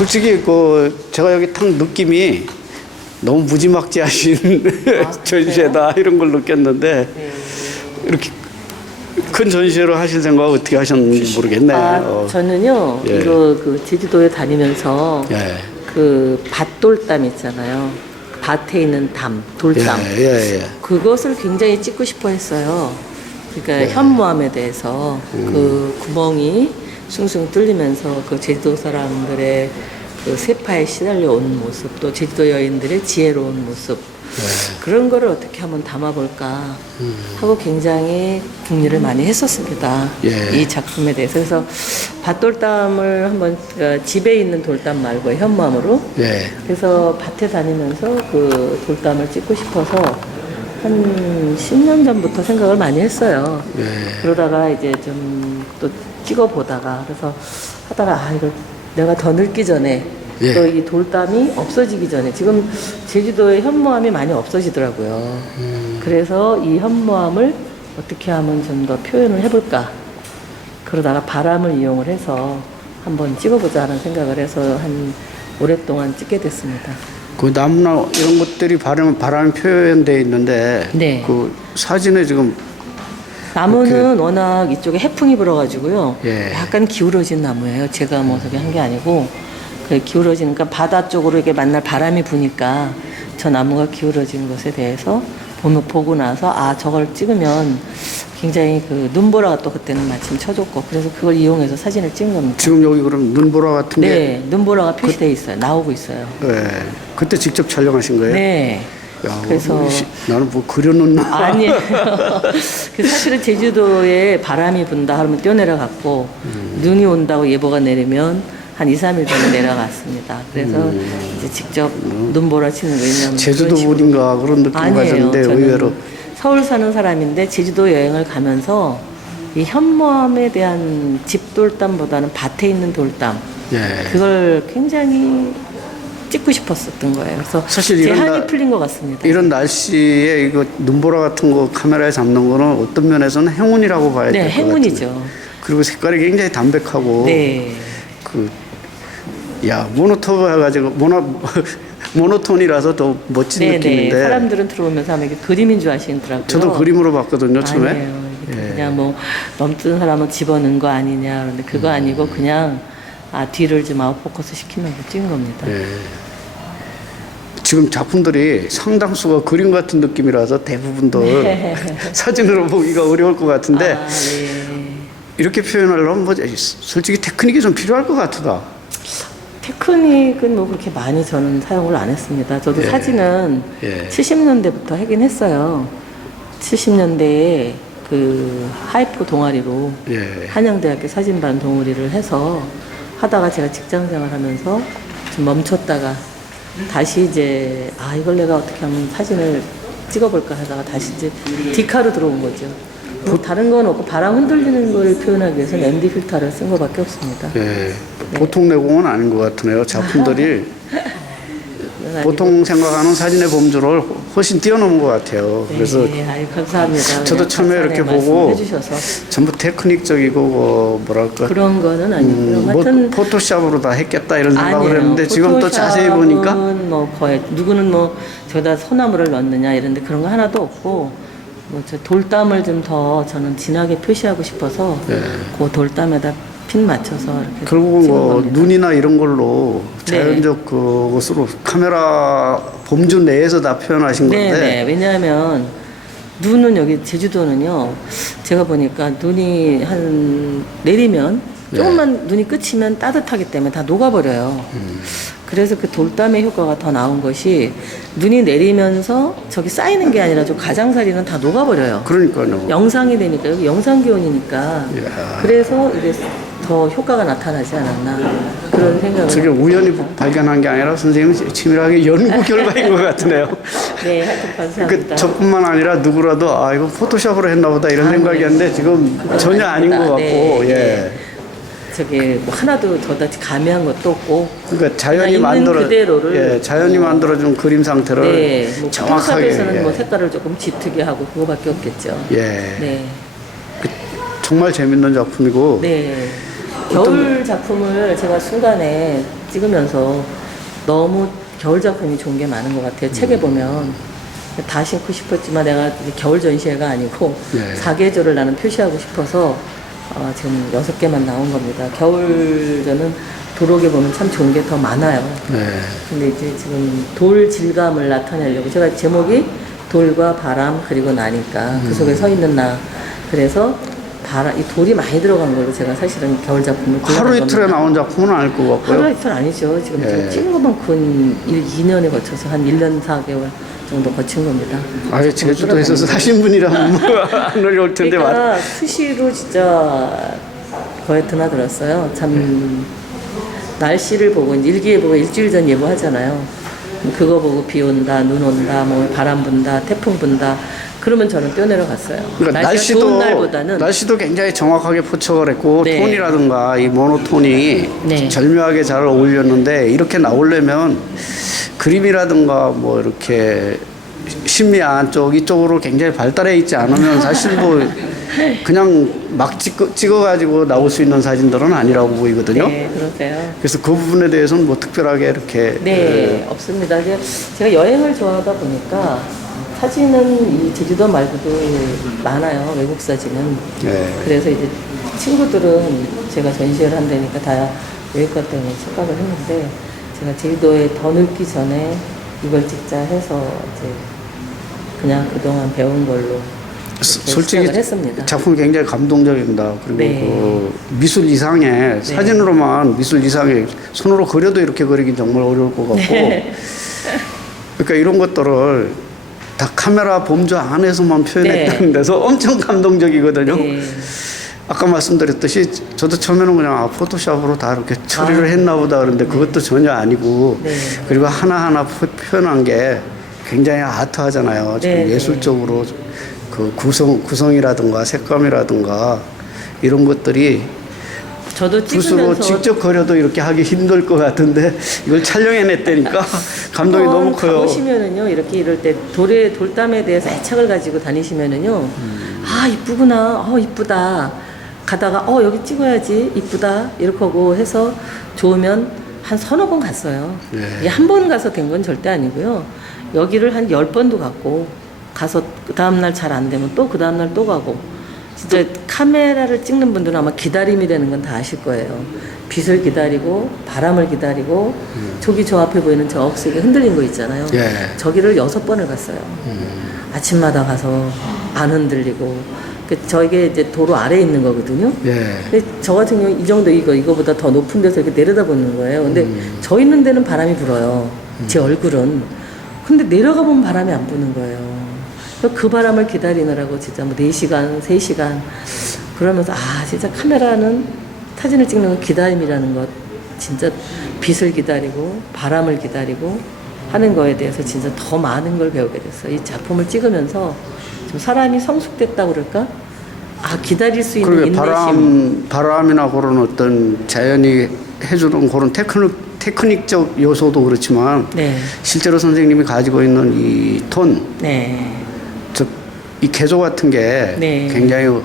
솔직히 제가 여기 탁 느낌이 너무 무지막지하신 전시회다 이런 걸 느꼈는데 이렇게 큰 전시회를 하실 생각 어떻게 하셨는지 모르겠네요. 저는요 예. 이거 제주도에 다니면서 예. 밭돌담 있잖아요. 밭에 있는 돌담. 예. 그것을 굉장히 찍고 싶어 했어요. 그러니까 현무암에 대해서 그 구멍이 숭숭 뚫리면서 그 제주도 사람들의 그 세파에 시달려 온 모습, 또 제주도 여인들의 지혜로운 모습, 그런 거를 어떻게 하면 담아볼까 하고 굉장히 궁리를 많이 했었습니다. 이 작품에 대해서. 그래서 밭돌담을 한번 집에 있는 돌담 말고 현무암으로 그래서 밭에 다니면서 그 돌담을 찍고 싶어서 한 10년 전부터 생각을 많이 했어요. 그러다가 이제 좀 또 찍어보다가 그래서 하다가 이걸 내가 더 늙기 전에 또 이 돌담이 없어지기 전에 지금 제주도에 현무암이 많이 없어지더라고요. 그래서 이 현무암을 어떻게 하면 좀 더 표현을 해볼까. 그러다가 바람을 이용을 해서 한번 찍어보자 하는 생각을 해서 한 오랫동안 찍게 됐습니다. 그 나무나 이런 것들이 바람이 표현되어 있는데 그 사진에 지금 나무는 워낙 이쪽에 해풍이 불어가지고요. 약간 기울어진 나무예요. 제가 뭐 저기 한 게 아니고 기울어지니까 바다 쪽으로 이렇게 만날 바람이 부니까 저 나무가 기울어진 것에 대해서 보고 나서 저걸 찍으면 굉장히 그 눈보라가 또 그때는 마침 쳐줬고 그래서 그걸 이용해서 사진을 찍은 겁니다. 지금 여기 그럼 눈보라 같은 게 눈보라가 표시되어 있어요. 나오고 있어요. 그때 직접 촬영하신 거예요? 네. 야, 그래서 나는 뭐 그려놓는 아니에요. 사실은 제주도에 바람이 분다 하면 뛰어내려갔고 눈이 온다고 예보가 내리면 한 2, 3일 전에 내려갔습니다. 그래서 이제 직접 눈보라 치는 거 왜냐면 제주도 분인가 그런 느낌 가졌는데 의외로 서울 사는 사람인데 제주도 여행을 가면서 이 현무암에 대한 집돌담보다는 밭에 있는 돌담 그걸 굉장히 찍고 싶었었던 거예요. 그래서 사실 제 한이 풀린 것 같습니다. 이런 날씨에 이거 눈보라 같은 거 카메라에 잡는 거는 어떤 면에서는 행운이라고 봐야 될 것 같아요. 행운이죠. 그리고 색깔이 굉장히 담백하고 모노토브 해가지고 모노톤이라서 더 멋진 느낌인데 사람들은 들어오면서 아마 이게 그림인 줄 아시더라고요. 저도 그림으로 봤거든요 처음에. 아니에요. 그냥 뭐 넘뜬 사람은 집어넣은 거 아니냐 그런데 그거 아니고 그냥 뒤를 좀 아웃포커스 시키면서 찍은 겁니다. 지금 작품들이 상당수가 그림 같은 느낌이라서 대부분들 사진으로 보기가 어려울 것 같은데 이렇게 표현하려면 뭐 솔직히 테크닉이 좀 필요할 것 같다. 테크닉은 뭐 그렇게 많이 저는 사용을 안 했습니다. 저도 사진은 70년대부터 하긴 했어요. 70년대에 그 하이포 동아리로 한양대학교 사진반 동아리를 해서 하다가 제가 직장생활 하면서 좀 멈췄다가 다시 이제 이걸 내가 어떻게 하면 사진을 찍어볼까 하다가 다시 이제 디카로 들어온 거죠. 뭐 다른 건 없고 바람 흔들리는 걸 표현하기 위해서는 MD 필터를 쓴 것밖에 없습니다. 보통 내공은 아닌 것 같으네요. 작품들이 보통 생각하는 사진의 범주를 훨씬 뛰어넘은 것 같아요. 그래서 감사합니다. 저도 처음에 이렇게 보고 전부 테크닉적이고 뭐랄까 그런 거는 아니고요. 하여튼 포토샵으로 다 했겠다 이런 생각을 했는데 지금 또 자세히 보니까 뭐 거의 누구는 뭐 저기다 소나무를 넣느냐 이런데 그런 거 하나도 없고 뭐 저 돌담을 좀 더 저는 진하게 표시하고 싶어서 그 돌담에다 핀 맞춰서 이렇게 결국은 뭐 눈이나 이런 걸로 자연적 그것으로 카메라 범주 내에서 다 표현하신 건데 왜냐하면 눈은 여기 제주도는요 제가 보니까 눈이 한 내리면 조금만 눈이 그치면 따뜻하기 때문에 다 녹아버려요. 그래서 그 돌담의 효과가 더 나온 것이 눈이 내리면서 저기 쌓이는 게 아니라 저 가장자리는 다 녹아버려요. 그러니까요. 영상이 되니까 여기 영상 기온이니까 그래서 이게 더 효과가 나타나지 않았나 그런 생각을. 저게 우연히 발견한 게 아니라 선생님 치밀하게 연구 결과인 것 같으네요. 하여튼 감사합니다. 저뿐만 아니라 누구라도 이거 포토샵으로 했나 보다 이런 생각이었는데 지금 전혀 아닌 것 같고 저게 뭐 하나도 저같이 가미한 것도 없고 그러니까 자연이 자연이 만들어준 그림 상태를 뭐 정확하게 포토샵에서는 뭐 색깔을 조금 짙게 하고 그거밖에 없겠죠. 정말 재밌는 작품이고 겨울 작품을 제가 순간에 찍으면서 너무 겨울 작품이 좋은 게 많은 것 같아요. 책에 보면 다 신고 싶었지만 내가 이제 겨울 전시회가 아니고 네. 사계절을 나는 표시하고 싶어서 지금 6개만 나온 겁니다. 겨울전은 도록에 보면 참 좋은 게 더 많아요. 네. 근데 이제 지금 돌 질감을 나타내려고 제가 제목이 돌과 바람 그리고 나니까 그 속에 서 있는 나. 그래서 이 돌이 많이 들어간 걸로 제가 사실은 겨울 작품을 골라낸 하루 이틀에 겁니다. 나온 작품은 아닐 것 같고요. 하루 이틀 아니죠. 지금 예. 찍은 것만큼 2년에 거쳐서 한 1년 4개월 정도 거친 겁니다. 아예 제주도에서 사신 분이라면 안 어려울 텐데 그러니까 수시로 진짜 거의 드나들었어요. 참 날씨를 보고 이제 일기예보 일주일 전 예보하잖아요. 그거 보고 비 온다, 눈 온다, 뭐 바람 분다, 태풍 분다. 그러면 저는 뛰어내려갔어요. 그러니까 날씨가 좋은 날보다는 날씨도 굉장히 정확하게 포착을 했고 네. 톤이라든가 이 모노톤이 네. 절묘하게 잘 어울렸는데 이렇게 나오려면 그림이라든가 뭐 이렇게 심미안 쪽 이쪽으로 굉장히 발달해 있지 않으면 사실 뭐 그냥 막 찍어가지고 나올 수 있는 사진들은 아니라고 보이거든요. 네, 그러세요. 그래서 그 부분에 대해서는 뭐 특별하게 이렇게 네, 없습니다. 이제 제가 여행을 좋아하다 보니까 사진은 이 제주도 말고도 많아요. 외국 사진은. 네. 그래서 이제 친구들은 제가 전시회를 한다니까 다 외국 것 때문에 착각을 했는데 제가 제주도에 더 늙기 전에 이걸 찍자 해서 이제 그냥 그동안 배운 걸로 솔직히 시작을 했습니다. 작품이 굉장히 감동적입니다. 그리고 네. 그 미술 이상의 사진으로만 미술 이상의 손으로 그려도 이렇게 그리긴 정말 어려울 것 같고 네. 그러니까 이런 것들을 다 카메라 범주 안에서만 표현했다는 데서 엄청 감동적이거든요. 네. 아까 말씀드렸듯이 저도 처음에는 그냥 포토샵으로 다 이렇게 처리를 했나 보다 그런데 그것도 전혀 아니고 네. 그리고 하나하나 표현한 게 굉장히 아트하잖아요. 지금 네, 네. 예술적으로 그 구성이라든가 색감이라든가 이런 것들이 저도 붓으로 찍으면서 직접 그려도 이렇게 하기 힘들 것 같은데 이걸 촬영해냈다니까 감동이 너무 커요. 가보시면은요 이렇게 이럴 때 돌담에 대해서 애착을 가지고 다니시면은요 아 이쁘구나 이쁘다 가다가 여기 찍어야지 이쁘다 이렇게 하고 해서 좋으면 한 서너 번 갔어요. 네. 이게 한 번 가서 된 건 절대 아니고요. 여기를 한 10번도 갔고 가서 그 다음날 잘 안 되면 또 그 다음날 또 가고 진짜 카메라를 찍는 분들은 아마 기다림이 되는 건 다 아실 거예요. 빛을 기다리고 바람을 기다리고 저기 저 앞에 보이는 저 억색이 흔들린 거 있잖아요. 예. 저기를 6번을 갔어요. 아침마다 가서 안 흔들리고 저게 이제 도로 아래에 있는 거거든요. 예. 근데 저 같은 경우 이 정도 이거보다 더 높은 데서 이렇게 내려다보는 거예요. 근데 저 있는 데는 바람이 불어요. 제 얼굴은. 근데 내려가 보면 바람이 안 부는 거예요. 그 바람을 기다리느라고 진짜 뭐 4시간, 3시간 그러면서 진짜 카메라는 사진을 찍는 건 기다림이라는 것 진짜 빛을 기다리고 바람을 기다리고 하는 거에 대해서 진짜 더 많은 걸 배우게 됐어요. 이 작품을 찍으면서 좀 사람이 성숙됐다고 그럴까? 기다릴 수 있는 그리고 인내심. 바람이나 그런 어떤 자연이 해주는 그런 테크닉적 요소도 그렇지만 네. 실제로 선생님이 가지고 있는 이 톤, 네. 이 개조 같은 게 네. 굉장히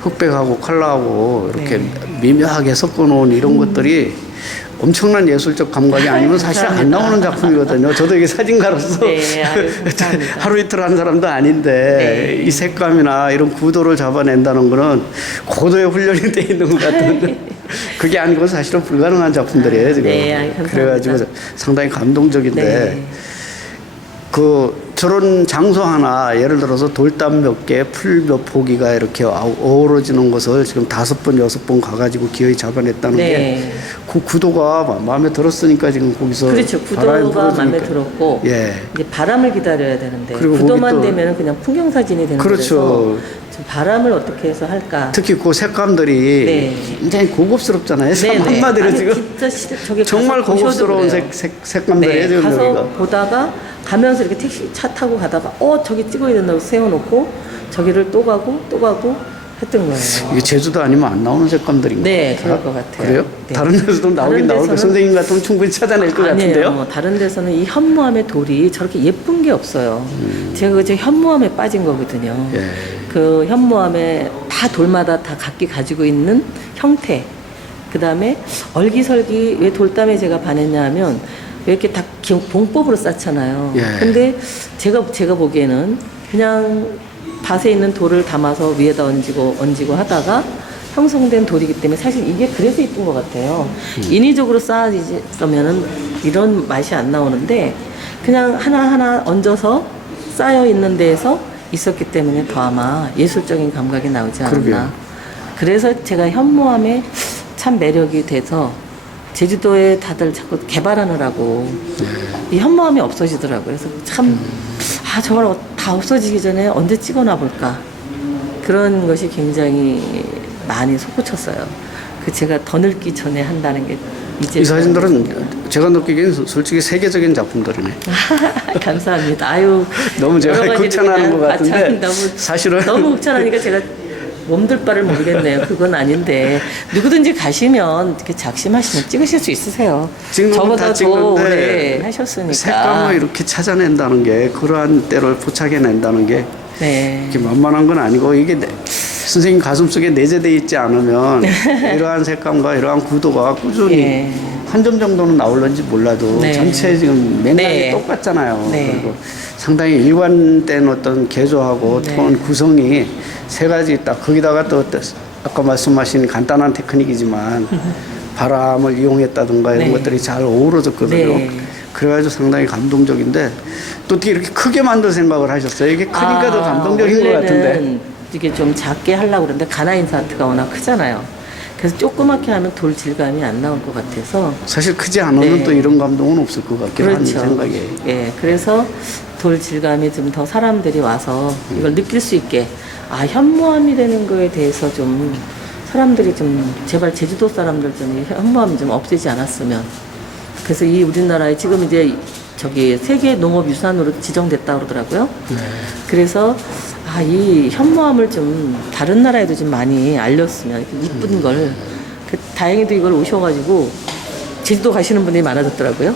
흑백하고 컬러하고 이렇게 네. 미묘하게 섞어놓은 이런 것들이 엄청난 예술적 감각이 아니면 사실 안 나오는 작품이거든요. 저도 이게 사진가로서 네, 감사합니다. 하루 이틀 한 사람도 아닌데 네. 이 색감이나 이런 구도를 잡아낸다는 거는 고도의 훈련이 돼 있는 것 같은데 그게 아니고 사실은 불가능한 작품들이에요 지금. 네, 감사합니다. 그래가지고 상당히 감동적인데 네. 저런 장소 하나 예를 들어서 돌담 몇 개, 풀 몇 포기가 이렇게 어우러지는 것을 지금 5번, 6번 가가지고 기어이 잡아냈다는 네. 게 그 구도가 마음에 들었으니까 지금 거기서 그렇죠. 바람이 구도가 마음에 불어주니까. 들었고 예. 이제 바람을 기다려야 되는데 그리고 구도만 거기 또- 되면 그냥 풍경 사진이 되는 그렇죠. 거라서 좀 바람을 어떻게 해서 할까? 특히 그 색감들이 네. 굉장히 고급스럽잖아요. 네, 네. 한마디로 아니, 지금 진짜 저기 정말 가서 보셔도 고급스러운 그래요. 색감들이에요 네, 지금 가서 여기가. 보다가 가면서 이렇게 택시 차 타고 가다가 저기 찍어야 된다고 세워놓고 저기를 또 가고 했던 거예요. 이게 제주도 아니면 안 나오는 색감들인가? 네, 그럴 것 같아요. 그래요? 네. 다른 데서도 나오긴 다른 나올 거 데서는- 선생님 같으면 충분히 찾아낼 것 같은데요. 아니에요. 다른 데서는 이 현무암의 돌이 저렇게 예쁜 게 없어요. 제가 그저 현무암에 빠진 거거든요. 예. 그 현무암에 다 돌마다 다 각기 가지고 있는 형태. 그다음에 얼기설기 왜 돌담에 제가 반했냐 하면 왜 이렇게 다 봉법으로 쌓잖아요. 예. 근데 제가 보기에는 그냥 밭에 있는 돌을 담아서 위에다 얹고 하다가 형성된 돌이기 때문에 사실 이게 그래서 이쁜 것 같아요. 인위적으로 쌓아지면은 이런 맛이 안 나오는데 그냥 하나하나 얹어서 쌓여 있는 데에서 있었기 때문에 더 아마 예술적인 감각이 나오지 않았나. 그러게요. 그래서 제가 현모함에 참 매력이 돼서 제주도에 다들 자꾸 개발하느라고 이 현모함이 없어지더라고요. 그래서 참, 저걸 다 없어지기 전에 언제 찍어놔 볼까. 그런 것이 굉장히 많이 솟구쳤어요. 제가 더 늙기 전에 한다는 게 이제. 이 사진들은 제가 느끼기엔 솔직히 세계적인 작품들이네. 감사합니다. 아유. 너무 제가 여러 가지로 극찬하는 것 그냥 같은데 너무, 사실은 너무 극찬하니까 제가 몸둘 바를 모르겠네요. 그건 아닌데 누구든지 가시면 이렇게 작심하시면 찍으실 수 있으세요. 찍는 건 저보다 다 더 찍는데 오래 하셨으니까. 색감을 이렇게 찾아낸다는 게 그러한 때를 포착해낸다는 게 네. 이렇게 만만한 건 아니고 이게 선생님 가슴속에 내재되어 있지 않으면 이러한 색감과 이러한 구도가 꾸준히 예. 한 점 정도는 나올는지 몰라도 네. 전체 지금 맥락이 네. 똑같잖아요. 네. 그리고 상당히 일관된 어떤 개조하고 네. 톤 구성이 세 가지 딱 거기다가 또 아까 말씀하신 간단한 테크닉이지만 바람을 이용했다든가 이런 네. 것들이 잘 어우러졌거든요. 네. 그래가지고 상당히 감동적인데 또 어떻게 이렇게 크게 만들 생각을 하셨어요? 이게 크니까 더 감동적인 것 같은데. 원래는 이게 좀 작게 하려고 그러는데 가나인사 아트가 워낙 크잖아요. 그래서 조그맣게 하면 돌 질감이 안 나올 것 같아서. 사실 크지 않으면 네. 또 이런 감동은 없을 것 같긴 한 그렇죠. 생각이. 예, 그래서 돌 질감이 좀 더 사람들이 와서 이걸 느낄 수 있게 현모함이 되는 거에 대해서 좀 사람들이 좀 제발 제주도 사람들 좀 현모함이 좀 없애지 않았으면. 그래서 이 우리나라에 지금 이제 세계 농업 유산으로 지정됐다 그러더라고요. 네. 그래서 이 현모함을 좀 다른 나라에도 좀 많이 알렸으면 이렇게 이쁜 걸. 다행히도 이걸 오셔가지고 제주도 가시는 분들이 많아졌더라고요.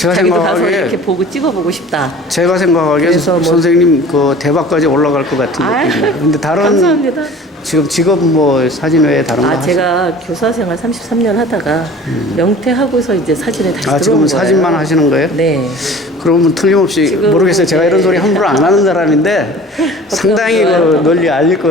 제가 자기도 가서 생각하기에 이렇게 보고 찍어보고 싶다. 제가 생각하기에 그래서 뭐- 선생님 그 대박까지 올라갈 것 같은 느낌이에요. 근데 다른 감사합니다. 지금 직업 뭐 사진 외에 다른 거 하세요? 제가 교사 생활 33년 하다가 명퇴하고서 이제 사진에 다시 들어온 지금 거예요. 사진만 하시는 거예요? 네. 그러면 틀림없이 지금 모르겠어요. 제가 이런 소리 함부로 안 하는 사람인데 상당히 좋아요. 그 널리 알릴 거